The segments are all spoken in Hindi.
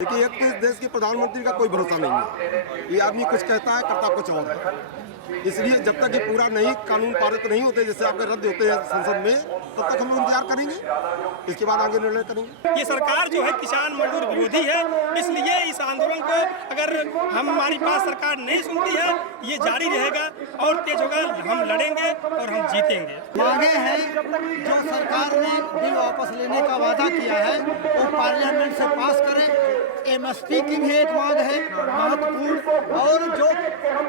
देखिए, एक तो इस देश के प्रधानमंत्री का कोई भरोसा नहीं है। ये आदमी कुछ कहता है, करता कुछ और है। इसलिए जब तक ये पूरा नहीं कानून पारित नहीं होते, जैसे आपके रद्द होते हैं संसद में, तब तक हम लोग इंतजार करेंगे। इसके बाद आगे निर्णय करेंगे। ये सरकार जो है किसान मजदूर विरोधी है, इसलिए इस आंदोलन को अगर हमारी बात सरकार नहीं सुनती है, ये जारी रहेगा और तेज होगा। हम लड़ेंगे और हम जीतेंगे। मांगे हैं जो सरकार ने बिल वापस लेने का वादा किया है वो पार्लियामेंट से पास करें। एमएसपी की भी एक मांग है महत्वपूर्ण, और जो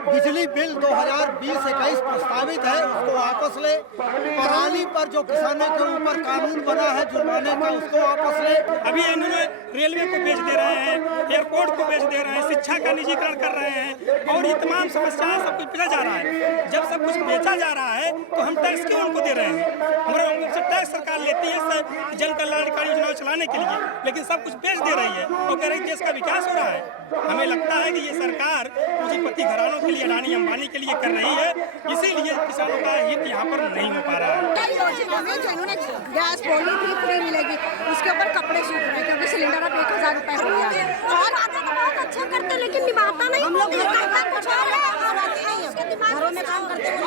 बिजली बिल 2020-21 प्रस्तावित है उसको वापस ले। पराली पर जो किसानों के ऊपर कानून बना है जुर्माने का, उसको वापस ले। अभी इन्होंने रेलवे को बेच दे रहे हैं, एयरपोर्ट को बेच दे रहे हैं, शिक्षा का निजीकरण कर रहे हैं और ये तमाम समस्याएं सब कुछ बेचा जा रहा है। जब सब कुछ बेचा जा रहा है तो हम टैक्स क्यों उनको दे रहे हैं? हमारे उनसे टैक्स सरकार लेती है जन कल्याणकारी योजनाएं चलाने के लिए, लेकिन सब कुछ बेच दे रही है तो कह रही देश का विकास हो रहा है। हमें लगता है कि ये सरकार पूंजीपति घरानों के लिए, अडानी अंबानी के लिए कर रही है, इसीलिए किसानों का हित यहाँ पर नहीं हो पा रहा है। कई योजना में जो इन्होंने गैस बोली थी फ्री मिलेगी, उसके ऊपर कपड़े सूख रहे हैं क्योंकि सिलेंडर अब 1000 रुपए हो गया है। और आते तो बहुत अच्छा करते लेकिन निभाता नहीं। हम लोग कुछ और है और आते नहीं है, घरों में काम करते हैं।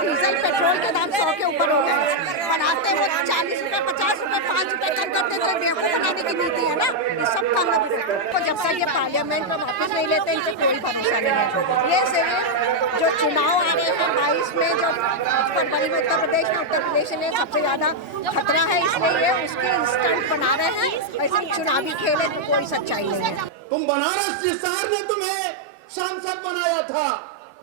डीजल पेट्रोल के दाम 100 के ऊपर हो गए और आते वो 40 रुपए 50 रुपए 5 रुपए कम करते तो बेवकूफ बनाने की नीति है ना। ये सब काम तो जब तक ये पार्लियामेंट में वापस नहीं लेते इनसे कोई भरोसा नहीं है। ये सिर्फ जो चुनाव आ रहे हैं 22 में, जो फरवरी में उत्तर प्रदेश में सबसे ज्यादा खतरा है, इसलिए ये उसके इंस्टेंट बना रहे हैं। ऐसे चुनावी खेल है, कोई सच्चाई नहीं है। तुम बनारस जिस शहर ने तुम्हें सांसद बनाया था,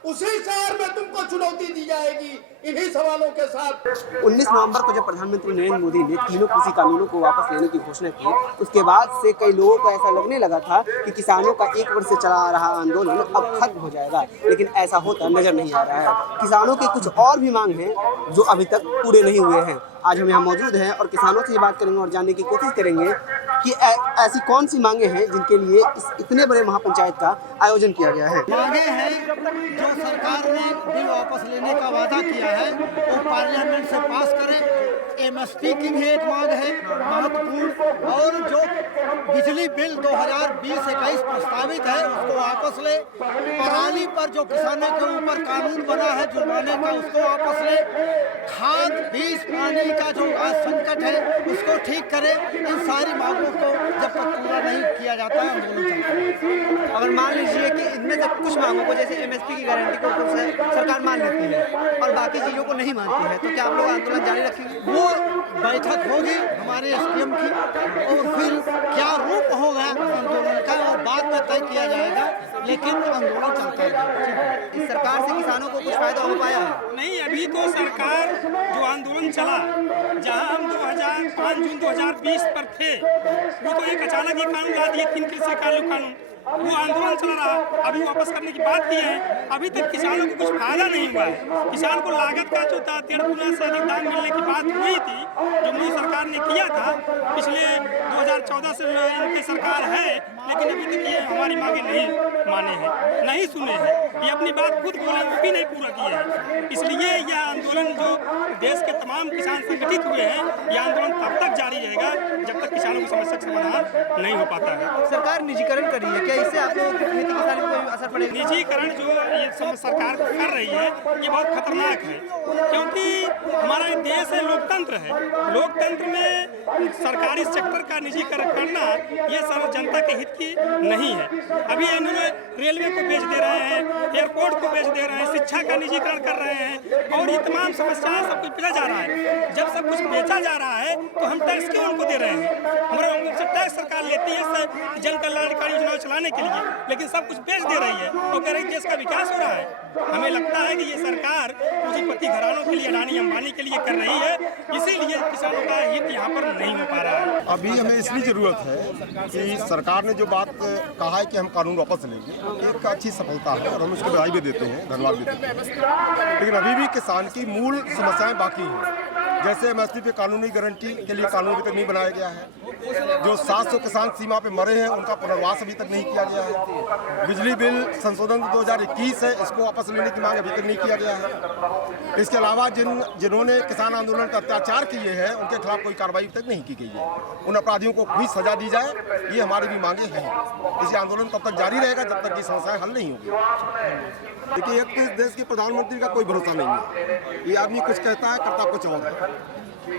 उसी शहर में तुमको चुनौती दी जाएगी इन्हीं सवालों के साथ। 19 नवंबर को जब प्रधानमंत्री नरेंद्र मोदी ने तीनों कृषि कानूनों को वापस लेने की घोषणा की, उसके बाद से कई लोगों को ऐसा लगने लगा था कि किसानों का 1 वर्ष से चला आ रहा आंदोलन अब खत्म हो जाएगा, लेकिन ऐसा होता नजर नहीं आ रहा है। किसानों के कुछ और भी मांग हैं जो अभी तक पूरे नहीं हुए हैं। आज हम यहाँ मौजूद हैं और किसानों से बात करेंगे और जानने की कोशिश करेंगे कि ऐसी कौन सी मांगे हैं जिनके लिए इस इतने बड़े महापंचायत का आयोजन किया गया है। मांगे हैं जो सरकार ने बिल वापस लेने का वादा किया है वो पार्लियामेंट से पास करें। एमएसपी की भी एक मांग है महत्वपूर्ण, और जो बिजली बिल 2020-21 प्रस्तावित है उसको वापस ले। पराली पर जो किसानों के ऊपर कानून बना है जुर्माने का, उसको वापस ले। खाद बीज पानी का जो आज संकट है उसको ठीक करें। इन सारी मांगों को जब तक पूरा नहीं किया जाता है आंदोलन चलता है। अगर मान लीजिए कि इनमें से कुछ मांगों को, जैसे एमएसपी की गारंटी को तो सरकार मान लेती है और बाकी चीज़ों को नहीं मानती है, तो क्या आप लोग आंदोलन जारी रखेंगे? वो बैठक होगी हमारे एसडीएम की और फिर क्या रूप होगा आंदोलन का और बाद में तय किया जाएगा, लेकिन आंदोलन चलता है। इस सरकार से किसानों को कुछ फायदा हो पाया है? नहीं, अभी तो सरकार जो आंदोलन चला, जहां हम 5 जून 2020 पर थे, वो तो एक अचानक ही कानून ला दिए, 3 कृषि कानून, वो आंदोलन चल रहा। अभी वापस करने की बात की है, अभी तक किसानों को कुछ फायदा नहीं हुआ है। किसान को लागत का जो था 1.5 गुना से अधिक दाम मिलने की बात हुई थी, जो मोदी सरकार ने किया था। पिछले 2014 से इनकी सरकार है, लेकिन अभी तक ये हमारी मांगे नहीं माने हैं, नहीं सुने हैं। ये अपनी बात खुद बोले, वो भी नहीं पूरा किए हैं। इसलिए यह आंदोलन जो देश के तमाम किसान संगठित हुए हैं, यह आंदोलन तब तक जारी रहेगा जब तक किसानों की समस्या का समाधान नहीं हो पाता है। सरकार निजीकरण कर रही है, क्या इससे आप लोगों की खेती किसानी को कोई असर पड़ेगा? निजीकरण जो ये सरकार कर रही है, ये बहुत खतरनाक है, क्योंकि हमारा देश है, लोकतंत्र है। लोकतंत्र में सरकारी सेक्टर का निजीकरण करना ये सर जनता के हित की नहीं है। अभी इन्होंने रेलवे को बेच दे रहे हैं, एयरपोर्ट को बेच दे रहे हैं, शिक्षा का निजीकरण कर रहे हैं और ये तमाम समस्याएं सब कुछ बेचा जा रहा है। जब सब कुछ बेचा जा रहा है तो हम टैक्स क्यों उनको दे रहे हैं? हमारे उनसे टैक्स सरकार लेती है जन कल्याणकारी योजनाएं चलाने के लिए, लेकिन सब कुछ बेच दे रही है तो कह रही देश का विकास हो रहा है। हमें लगता है कि ये सरकार पूंजीपति घरानों के लिए, अडानी अंबानी के लिए कर रही है, इसीलिए किसानों का हित यहाँ पर नहीं हो पा रहा है। अभी हमें इसलिए जरूरत है कि सरकार ने जो बात कहा है कि हम कानून वापस लेंगे, एक अच्छी सफलता है और हम उसको बधाई भी देते हैं, धन्यवाद भी देते हैं। लेकिन अभी भी किसान की मूल समस्याएं बाकी हैं। जैसे एमएसपी पे कानूनी गारंटी के लिए कानून अभी तक नहीं बनाया गया है। जो 700 किसान सीमा पे मरे हैं उनका पुनर्वास अभी तक नहीं किया गया है। बिजली बिल संशोधन 2021 है, इसको वापस लेने की मांग अभी तक नहीं किया गया है। इसके अलावा जिन्होंने किसान आंदोलन पर अत्याचार किए हैं उनके खिलाफ कोई कार्रवाई तक नहीं की गई है। उन अपराधियों को भी सजा दी जाए, ये हमारी भी मांगे हैं। इसे आंदोलन तब तक जारी रहेगा जब तक ये समस्याएं हल नहीं होगी। देखिए, एक तो इस देश के प्रधानमंत्री का कोई भरोसा नहीं है। ये आदमी कुछ कहता है, करता कुछ और है।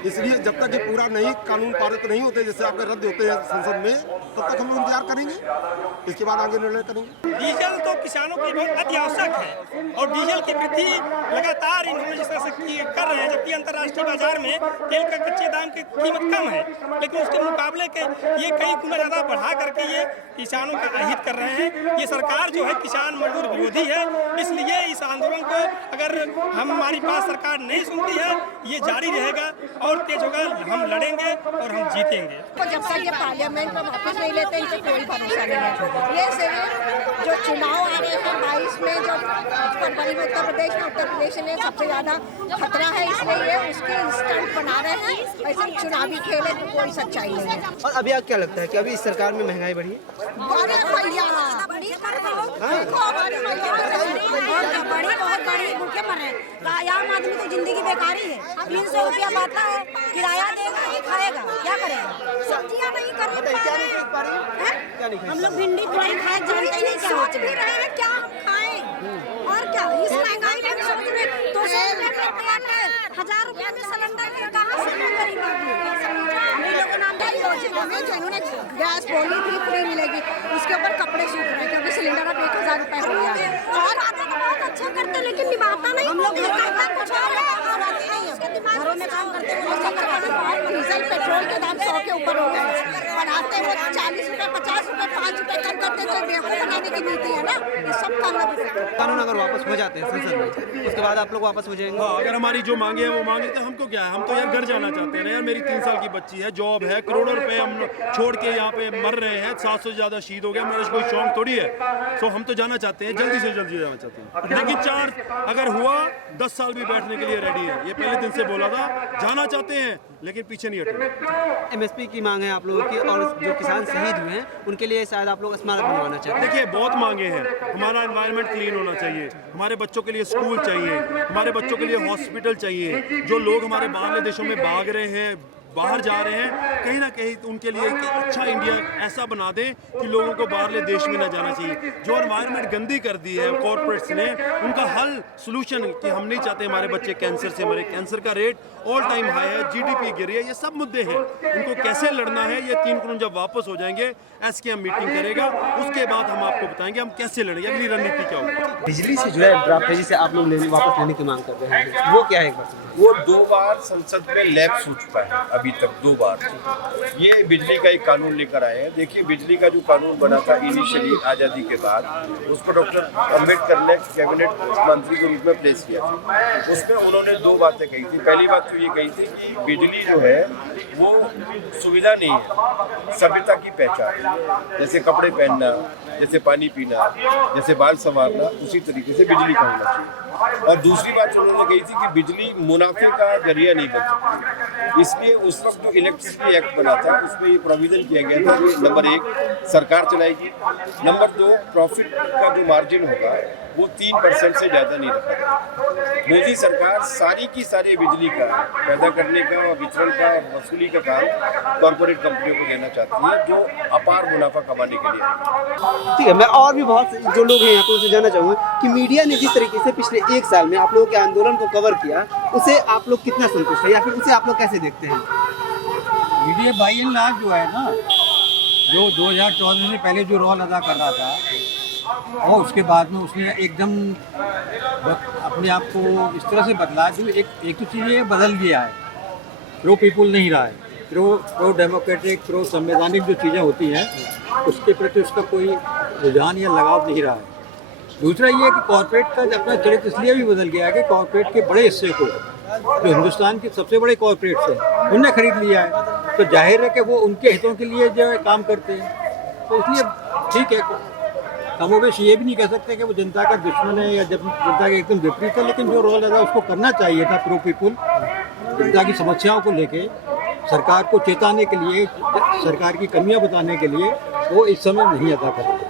इसलिए जब तक ये पूरा नहीं कानून पारित नहीं होते, जैसे आपके रद्द होते हैं संसद में, तब तक हम लोग इंतजार करेंगे। इसके बाद आगे निर्णय करेंगे। डीजल तो किसानों के लिए बहुत अति आवश्यक है और डीजल की वृद्धि लगातार इन्होंने जिस तरह से कर रहे हैं, जबकि अंतर्राष्ट्रीय बाजार में तेल का कच्चे दाम की कीमत कम है, लेकिन उसके मुकाबले के ये कई गुना ज़्यादा बढ़ा करके ये किसानों का अहित कर रहे हैं। ये सरकार जो है किसान मजदूर विरोधी है, इसलिए इस आंदोलन को अगर हमारी बात सरकार नहीं सुनती है, ये जारी रहेगा और तेज होगा। हम लड़ेंगे और हम जीतेंगे। तो जब तक ये पार्लियामेंट में वापस नहीं लेते, इनसे कोई भरोसा नहीं है। ये सिर्फ जो चुनाव आ रहे हैं 22 में, जो फरवरी में उत्तर प्रदेश में सबसे ज़्यादा खतरा है, इसलिए ये उसके इंस्टेंट बना रहे हैं। ऐसे चुनावी खेल है, कोई सच्चाई नहीं है। और अभी आपको क्या लगता है कि अभी इस सरकार में महंगाई बढ़ी है? बहुत बड़ी भूखे मर रहे हैं। आम आदमी तो जिंदगी बेकारी है। 300 रुपया पाता है, किराया देगा कि खाएगा, क्या करेगा? सब्जियां नहीं खरीद पा रहे हैं। हम लोग भिंडी फ्राई खाए जानते नहीं, सोच भी रहे हैं क्या हम खाएं और क्या। इस महंगाई में सोच रहे 200 रुपये में तेल है, 1000 रुपये में सिलेंडर है, कहाँ से मैं गरीब आदमी लोगों नाम हमें जो इन्होंने गैस बोली थी फ्री मिलेगी, उसके ऊपर कपड़े सूख रहे हैं क्योंकि सिलेंडर अब 1000 रुपये हो गया है। और आते तो बहुत अच्छा करते लेकिन निभाता नहीं। हम लोग कुछ और है और आते नहीं है, घरों में काम करते हैं। डीजल पेट्रोल के दाम 100 के ऊपर हो गए और आते वो 40 रुपये 50 रुपये 5 रुपये कम करते तो बेवकूफ़ बनाने की नीति है ना। ये सब कानून अगर वापस हो जाते हैं संसद में, उसके बाद आप लोग वापस हो जाएंगे? हाँ, अगर हमारी जो मांगे हैं वो मांगे तो हमको क्या है, हम तो यार घर जाना चाहते हैं ना यार। मेरी 3 साल की बच्ची है, जॉब है, करोड़ों रुपए हम छोड़ के यहाँ पे मर रहे हैं। 700 से ज़्यादा शहीद हो गया। मेरा कोई शौक थोड़ी है। सो हम तो जाना चाहते हैं, जल्दी से जल्दी जाना चाहते हैं। लेकिन 4 अगर हुआ 10 साल भी बैठने के लिए रेडी है। ये पहले दिन से बोला था, जाना चाहते हैं लेकिन पीछे नहीं हटेंगे। MSP की मांग है आप लोगों की, और जो किसान शहीद हुए हैं उनके लिए शायद आप लोग स्मारक बनवाना चाहते हैं। देखिए, बहुत मांगे हैं। हमारा एनवायरनमेंट क्लीन होना चाहिए, हमारे बच्चों के लिए स्कूल चाहिए, हमारे बच्चों के लिए हॉस्पिटल चाहिए। जो लोग हमारे बाहर देशों में भाग रहे हैं, बाहर जा रहे हैं, कहीं ना कहीं उनके लिए एक अच्छा इंडिया ऐसा बना दें कि लोगों को बाहरले देश में ना जाना चाहिए। जो एनवायरनमेंट गंदी कर दी है कॉर्पोरेट्स ने, उनका हल सोल्यूशन कि हम नहीं चाहते हमारे बच्चे कैंसर से मरे। कैंसर का रेट ऑल टाइम हाई है, GDP गिर रही है। ये सब मुद्दे हैं, इनको कैसे लड़ना है। ये 3 कानून जब वापस हो जाएंगे, SKM मीटिंग करेगा, उसके बाद हम आपको बताएंगे हम कैसे लड़ेंगे, अगली रणनीति क्या होगी। बिजली से जुड़ा ड्राफ्ट है जिसे आप लोग वापस लेने की मांग कर रहे हैं, वो क्या है? एक बार वो 2 बार संसद में लैप्स हो चुका है, अभी तक 2 बार। ये बिजली का एक कानून लेकर आए हैं। देखिए, बिजली का जो कानून बना था इनिशियली आज़ादी के बाद, उसको डॉक्टर अम्बेडकर ने कैबिनेट मंत्री के रूप में प्लेस किया था। उसमें उन्होंने 2 बातें कही थी। पहली बात तो ये कही थी कि बिजली जो है वो सुविधा नहीं है, सभ्यता की पहचान। जैसे कपड़े पहनना, जैसे पानी पीना, जैसे बाल संवारना, उसी तरीके से बिजली का होना चाहिए। और दूसरी बात उन्होंने कही थी कि बिजली मुनाफे का जरिया नहीं बन सकती। इसलिए उस वक्त जो इलेक्ट्रिसिटी एक्ट बना था उसमें ये प्रोविजन किया गया था कि नंबर 1 सरकार चलाएगी, नंबर 2 प्रॉफिट का जो मार्जिन होगा वो 3% से ज़्यादा नहीं रखा था। मोदी सरकार सारी की सारी बिजली का पैदा करने का, वितरण का, वसूली का काम कॉर्पोरेट कंपनियों को देना चाहती है, जो अपार मुनाफा कमाने के लिए। ठीक है, मैं और भी बहुत से जो लोग हैं यहाँ पर उनसे जानना चाहूँगा कि मीडिया ने जिस तरीके से पिछले 1 साल में आप लोगों के आंदोलन को कवर किया, उसे आप लोग कितना संतुष्ट है या फिर उसे आप लोग कैसे देखते हैं? मीडिया बाई एंड लार्ज जो है ना, जो 2014 से पहले जो रोल अदा कर रहा था, और उसके बाद में उसने एकदम अपने आप को इस तरह से बदला जो एक तो चीज़ ये बदल गया है, प्रो पीपुल नहीं रहा है, प्रो डेमोक्रेटिक, प्रो संवैधानिक जो चीज़ें होती हैं उसके प्रति उसका कोई रुझान या लगाव नहीं रहा है। दूसरा ये कि कॉर्पोरेट का अपना चरित्र इसलिए भी बदल गया है कि कॉर्पोरेट के बड़े हिस्से को, जो हिंदुस्तान के सबसे बड़े कॉर्पोरेट्स हैं, उनने खरीद लिया है, तो जाहिर है कि वो उनके हितों के लिए जो है काम करते हैं। तो इसलिए ठीक है, कमोबेश ये भी नहीं कह सकते कि वो जनता का दुश्मन है या जनता के एकदम विपरीत है, लेकिन जो रोल अदा उसको करना चाहिए था प्रो पीपुल, जनता की समस्याओं को लेके, सरकार को चेताने के लिए, सरकार की कमियां बताने के लिए वो इस समय नहीं अदा कर रहे हैं।